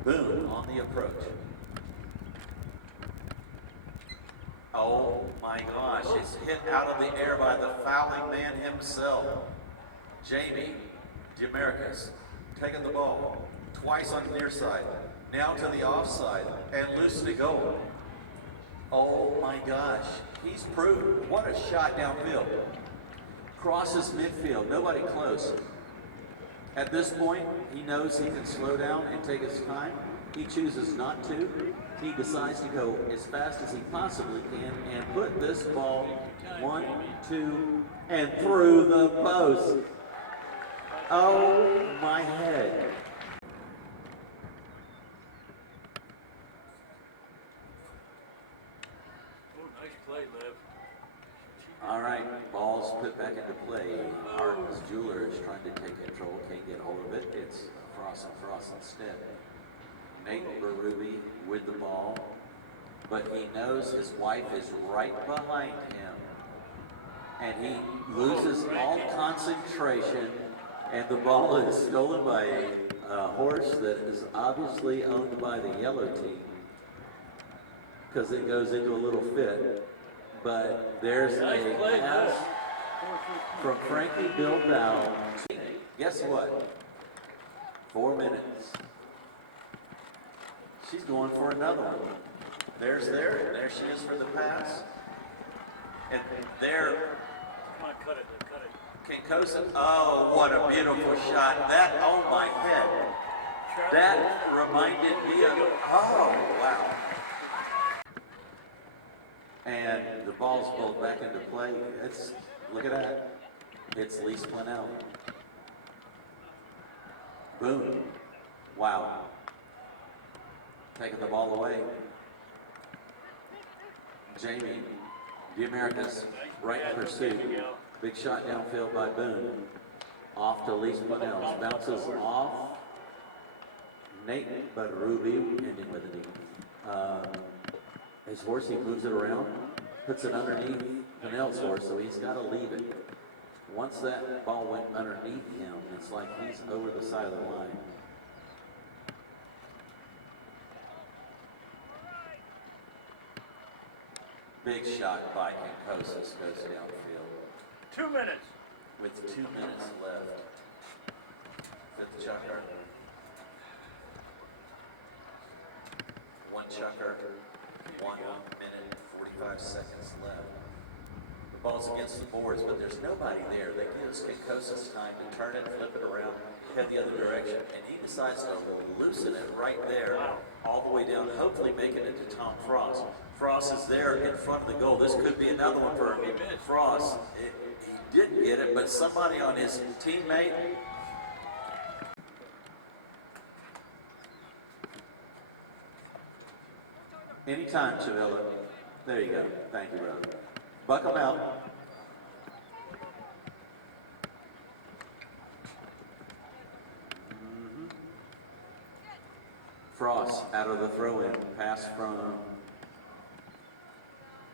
Boone on the approach. Oh my gosh, it's hit out of the air by the fouling man himself. Jamie Demarcus taking the ball twice on the near side, now to the offside, and loose to go. Oh my gosh, he's proved. What a shot downfield. Crosses midfield, nobody close. At this point, he knows he can slow down and take his time. He chooses not to. He decides to go as fast as he possibly can and put this ball 1, 2, and through the post. Oh my head. Oh, nice play, Liv. All right, ball's put back into play. Martin's jeweler is trying to take control, can't get hold of it. It's Frost instead. Nate Berube with the ball, but he knows his wife is right behind him. And he loses all concentration, and the ball is stolen by a horse that is obviously owned by the yellow team, because it goes into a little fit. But there's a pass from Frankie Bilbao. Guess what? 4 minutes. She's going for another one. There she is for the pass. And there, Come on, cut it, cut it. Kinkosa. Oh, what a beautiful shot. That, oh my head. That reminded me of, oh, wow. And the ball's pulled back into play. Look at that. It's Lee Splinell. Boom. Wow. Taking the ball away. Jamie Demarcus, right in pursuit. Big shot downfield by Boone. Off to Lee Splinell. Bounces off. Nate Berube, ending with a D. His horse, he moves it around, puts it underneath Pinnell's horse, so he's got to leave it. Once that ball went underneath him, it's like he's over the side of the line. Big shot by Kinkosis goes downfield. 2 minutes. With 2 minutes left. Fifth chucker. One chucker. 1 minute, 45 seconds left. The ball's against the boards, but there's nobody there that gives Kinkosis time to turn it, flip it around, head the other direction, and he decides to loosen it right there, all the way down, hopefully making it to Tom Frost. Frost is there in front of the goal. This could be another one for Frost. He didn't get it, but somebody on his teammate. Anytime, Chavilla. There you go. Thank you, brother. Buck him out. Frost out of the throw-in. Pass from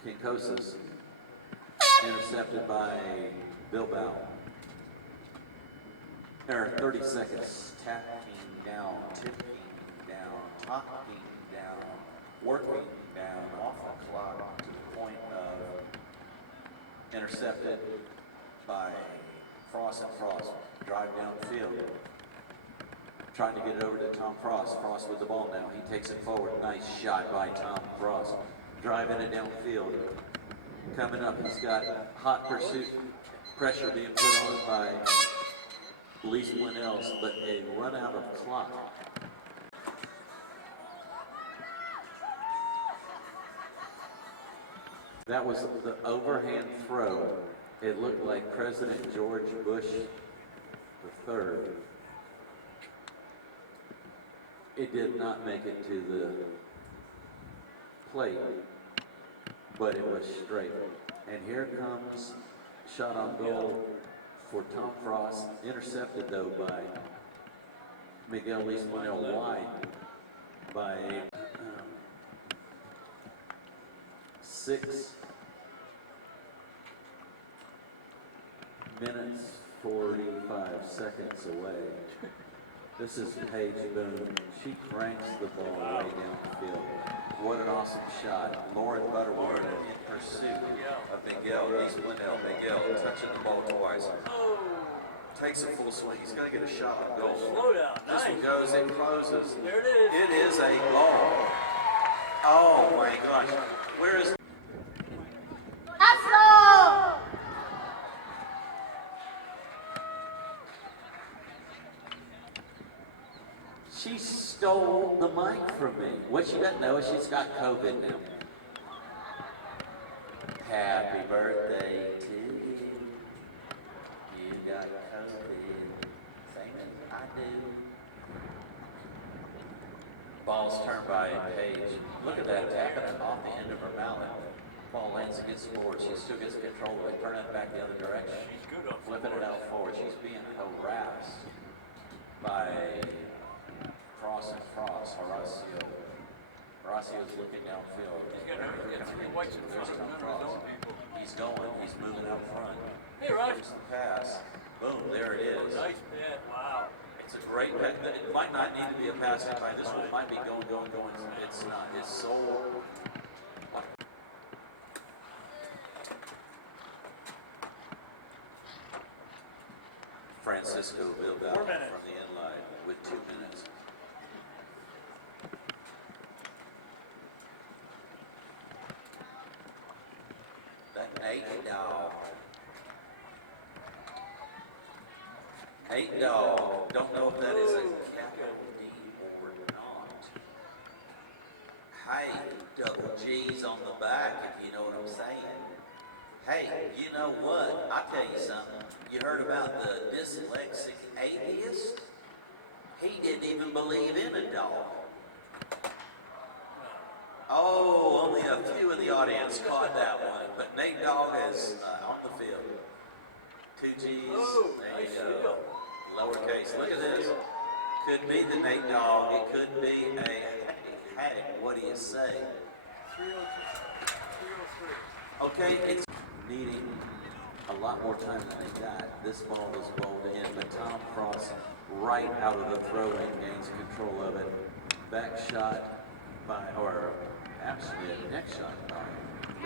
Kinkosis. Intercepted by Bilbao. There are 30 seconds. Tacking down, tipping down, talking down, working down off the clock to the point of intercepted by Frost. Drive downfield. Trying to get it over to Tom Frost. Frost with the ball now. He takes it forward. Nice shot by Tom Frost. Driving it downfield. Coming up, he's got hot pursuit pressure being put on by Lee Splinells, but a run out of clock. That was the overhand throw. It looked like President George Bush III. It did not make it to the plate, but it was straight. And here comes shot on goal for Tom Frost, intercepted though by Miguel Lee Splinell, wide by 6 minutes 45 seconds away. This is Paige Boone. She cranks the ball way down the field. What an awesome shot. Lauren Butterworth in pursuit of Miguel Espinel. Miguel touching the ball twice. Takes a full swing. He's going to get a shot on goal. Slow down. This one goes, it closes. There it is. It is a ball. Oh my gosh. Where is... She stole the mic from me. What she doesn't know is she's got COVID now. Happy birthday to you. You got COVID. Same as I do. Ball's turned by Paige. Look at that, tapping it off the end of her mallet. Ball lands against the board. She still gets control of it. Turn it back the other direction. She's good on Flipping it out forward. She's being harassed by Horacio. Horacio's looking downfield. He's got 3 whites in front of him. He's going. He's moving out front. Hey, Raj. Here's the pass. Boom, there it is. Nice hit. Wow. It's a great hit. It might not need to be a passing by. This one might be going. It's not. It's so... Francisco Bilbao from the end line with 2 minutes. The Nate Dog. Nate Dog. Don't know if that is a capital D or not. Hey, double G's on the back, if you know what I'm saying. Hey, you know what? I'll tell you something. You heard about the dyslexic atheist? He didn't even believe in a dog. Oh, only a few in the audience caught that one. But Nate Dogg is on the field. 2 G's. There you go. Lowercase. Look at this. Could be the Nate Dogg. It could be a hey, what do you say? 303. Okay, it's needing a lot more time than they got. This ball was bowled in, but Tom Frost, right out of the throw-in, gains control of it. Back shot by, or actually a neck shot by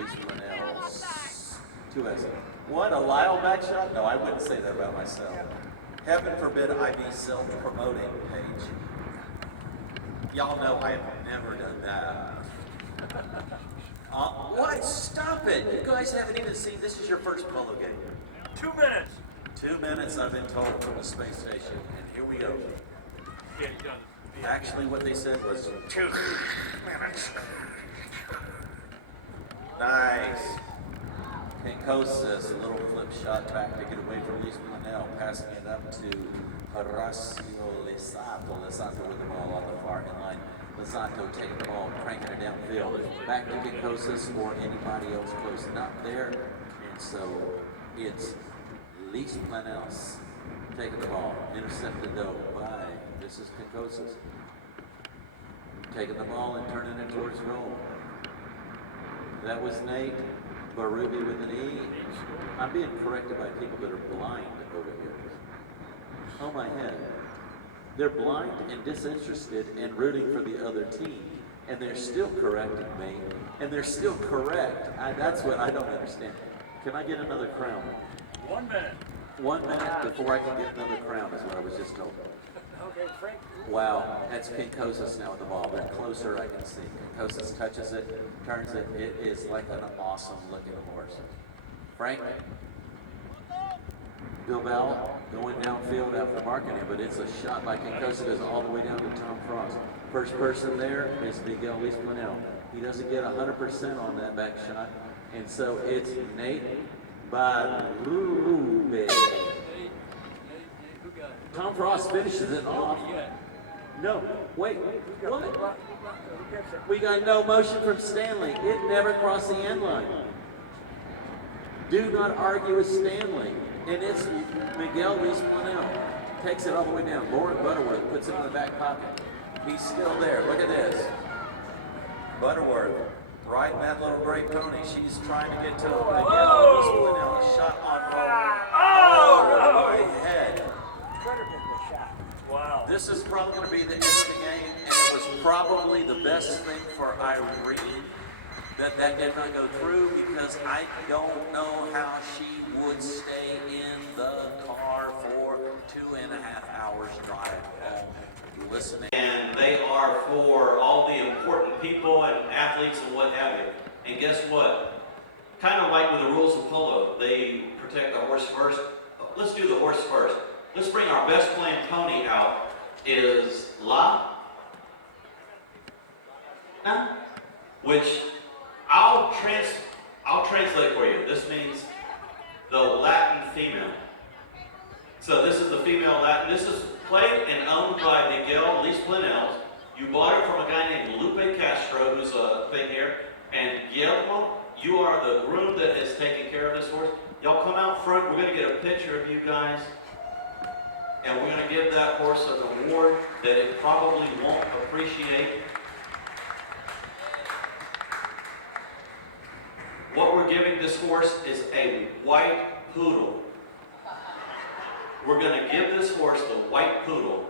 Lisa Linnell. 2S. What, a Lyle back shot? No, I wouldn't say that about myself. Heaven forbid I be self-promoting, Paige. Y'all know I have never done that. What? Stop it! You guys haven't even seen, this is your first Polo game. 2 minutes. 2 minutes, I've been told, from the space station, and here we go. Get it done. Actually, what they said was 2 minutes. Nice. Pincosas, a little flip shot back to get away from Lisa Linnell, passing it up to Horacio Lisato. Lisato with the ball on the far end line. Lisato taking the ball, cranking it downfield. Back to Pincosas or anybody else close, not there. And so it's Lisa Linnell taking the ball, intercepted though by, this is Pincosas. Taking the ball and turning it towards goal. That was Nate Barubi with an E. I'm being corrected by people that are blind over here. Oh my head. They're blind and disinterested and rooting for the other team. And they're still correcting me. And they're still correct. That's what I don't understand. Can I get another crown? 1 minute. 1 minute before I can get another crown is what I was just told. Okay, Frank. Wow, that's Pincosas now with the ball. They're closer, I can see. Pincosas touches it, turns it. It is like an awesome looking horse. Frank? Bilbao going downfield after marking it, but it's a shot by Pincosas all the way down to Tom Frost. First person there is Miguel Lisplanel. He doesn't get 100% on that back shot, and so it's Nate Barube. Tom Frost finishes it off. No, wait, what? We got no motion from Stanley. It never crossed the end line. Do not argue with Stanley. And it's Miguel Lisplanel. Takes it all the way down. Lauren Butterworth puts it in the back pocket. He's still there. Look at this. Butterworth riding that little gray pony. She's trying to get to Miguel. This one now, a shot on Oh, my head. wow. This is probably going to be the end of the game, and it was probably the best thing for Irene that did not go through, because I don't know how she would stay in the car for 2.5 hours drive home listening. And they are for all the important people and athletes and what have you. And guess what? Kind of like with the rules of polo, they protect the horse first. Let's do the horse first. Let's bring our best playing pony out. Is La, which I'll translate for you. This means the Latin female. So this is the female Latin. This is played and owned by Miguel Lis Planels. You bought it from a guy named Lupe Castro, who's a thing here. And Guillermo, you are the groom that is taking care of this horse. Y'all come out front. We're going to get a picture of you guys. And we're going to give that horse an award that it probably won't appreciate. What we're giving this horse is a white poodle. We're going to give this horse the white poodle.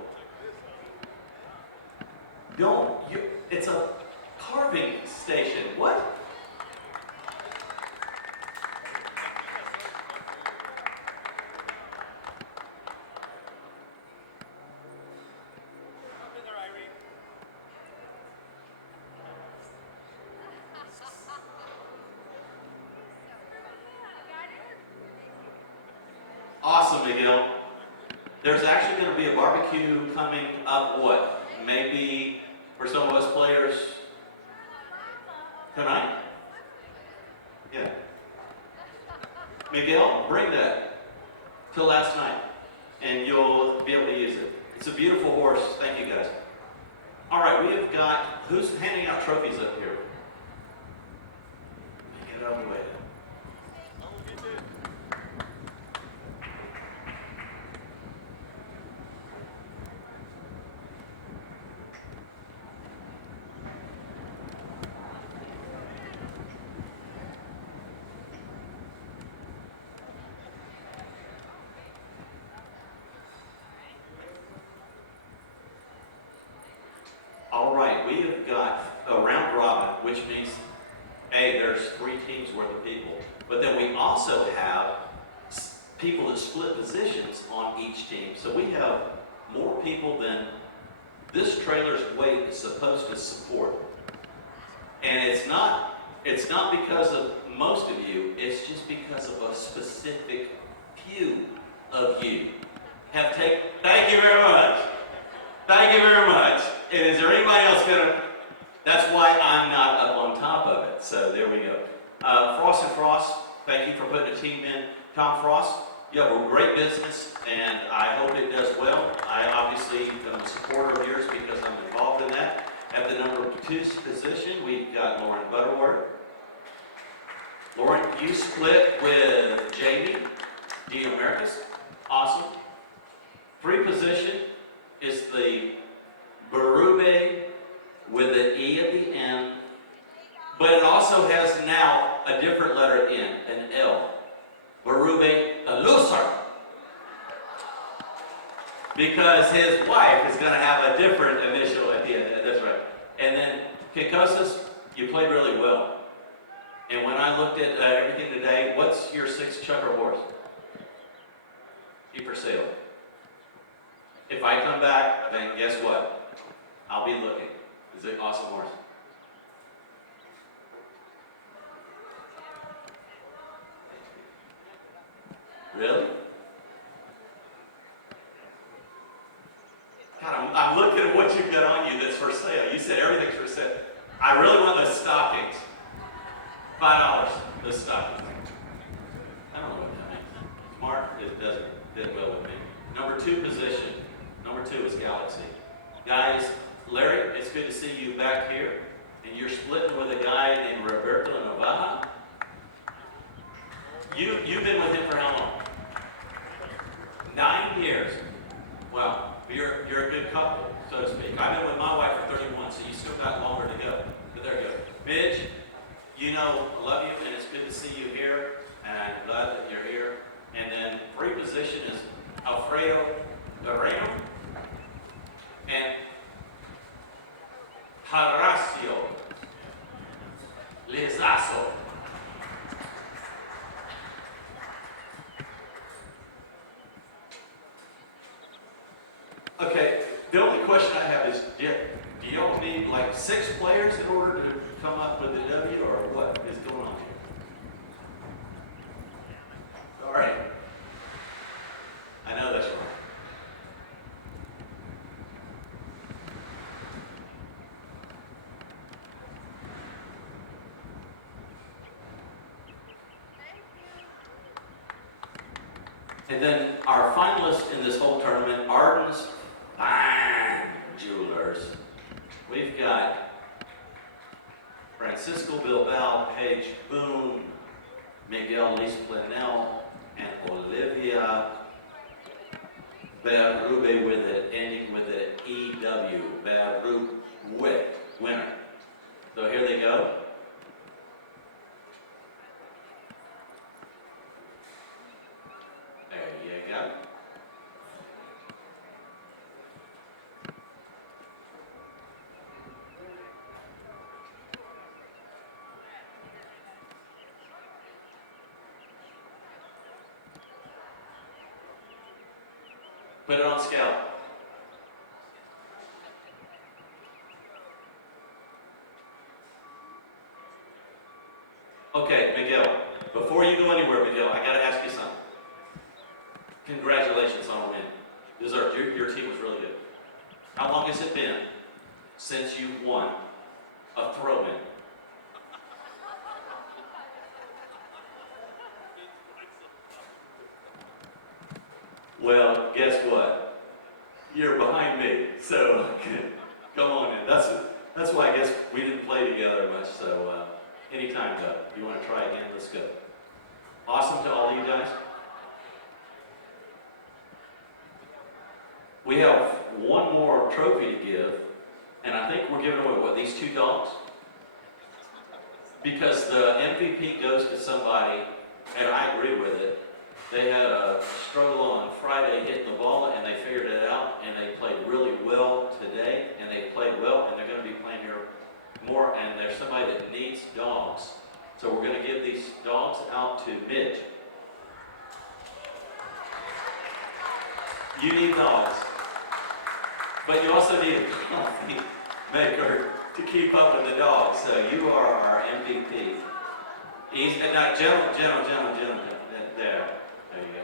It's a carving station. What? Awesome, Miguel. There's actually going to be a barbecue coming up, what? Maybe for some of us players tonight? Yeah. Miguel, bring that till last night and you'll be able to use it. It's a beautiful horse. Thank you, guys. All right, we have got, who's handing out trophies up here? Get out of the way. All right, we have got a round robin, which means, hey, there's 3 teams worth of people. But then we also have people that split positions on each team. So we have more people than this trailer's weight is supposed to support. And it's not because of most of you, it's just because of a specific few of you have taken. Thank you very much. Thank you very much. And is there anybody else gonna? That's why I'm not up on top of it. So there we go. Frost and Frost, thank you for putting a team in. Tom Frost, you have a great business, and I hope it does well. I obviously am a supporter of yours because I'm involved in that. At the number 2 position, we've got Lauren Butterworth. Lauren, you split with Jamie DiAmericus. Awesome. 3 position is the Berube with an E at the end, but it also has now a different letter at the end, an L. Berube the loser. Because his wife is going to have a different initial at the end. That's right. And then Kikosis, you played really well. And when I looked at everything today, what's your 6 chucker horse? He for sale. If I come back, then guess what? I'll be looking. It's an awesome horse. Really? God, I'm looking at what you've got on you that's for sale. You said everything's for sale. I really want the stockings. $5, the stockings. I don't know what that means. Smart, it doesn't fit well with me. Number 2 position. Number 2 is Galaxy. Guys, Larry, it's good to see you back here. And you're splitting with a guy named Roberto Navaja. You've been with him for how long? 9 years. Wow. You're a good couple, so to speak. I've been with my wife for 31, so you still got longer to go. But there you go. Midge, you know, I love you, and it's good to see you here, and I'm glad that you're here. And then free position is Alfredo Guerrero and Horacio Lizazo. Okay, the only question I have is, do y'all need like 6 players in order to come up with a W, or what is going on here? All right. I know that's right. And then our finalists in this whole tournament, Arden's Fine Jewelers. We've got Francisco Bilbao, Paige Boone, Miguel Lisplanel, and Olivia Berube with it, ending with an EW, Berube, winner. So here they go. There you go. Put it on scale. Okay, Miguel, before you go anywhere, Miguel, I gotta ask you something. Congratulations on a win. Deserved. Your team was really good. How long has it been since you won a throw-in? Well, guess what? You're behind me, so come on in. That's why I guess we didn't play together much, so anytime, Doug. If you want to try again, let's go. Awesome to all of you guys. We have one more trophy to give, and I think we're giving away, what, these 2 dogs? Because the MVP goes to somebody, and I agree with it. They had a struggle on Friday hitting the ball, and they figured it out, and they played really well today, and they played well, and they're going to be playing here more, and there's somebody that needs dogs. So we're going to give these dogs out to Midge. You need dogs. But you also need a coffee maker to keep up with the dogs. So you are our MVP. He's not gentle. There you go.